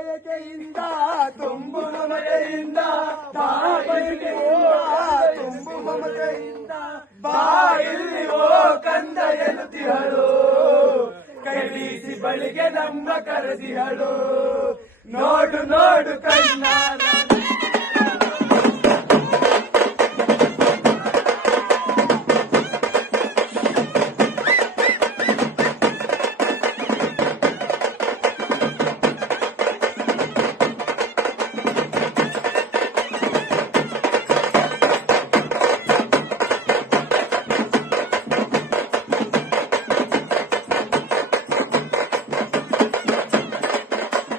ಬಯಕೆಯಿಂದ ತುಂಬು ಮಮತೆಯಿಂದ ತಾಯಿಗೆಯಿಂದ ತುಂಬು ಮಮತೆಯಿಂದ ಬಾ ಇಲ್ಲಿ ಓ ಕಂದ ಎನ್ನುತ್ತಿಹಳು ಕೈ ಬೀಸಿ ಬಳಿಗೆ ನಮ್ಮ ಕರೆದಿಹಳು ನೋಡು ನೋಡು ಕಣ್ಣಾರ